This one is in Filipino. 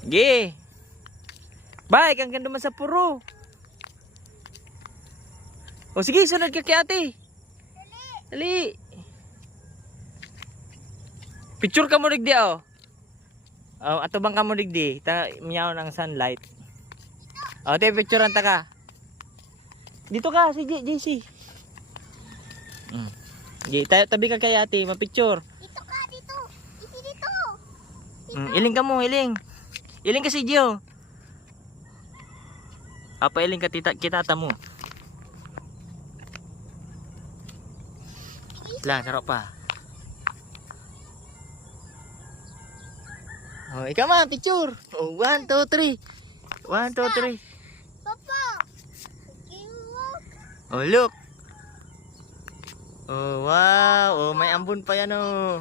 Sige. Bye, ang ganda man sa puro. O sige, sunod ka kay ate. Dali. Picture ka mo digdi oh. Oh, ato bang ka mo digdi? Miyaw ng sunlight. Oh, te picture anta ka. Dito ka si JC. Tabi ka kay ate, ma-picture. Dito ka, dito. Dito. Iling ka mo, iling. Iling ka si Gio. Apa iling ka kita mo. Lah, sarap pa. Oh, ikaw man, picture. Oh, 1, 2, 3. 1, 2, 3. Papa. Look. Oh, look. Oh, wow. Oh, may ambon pa yan oh.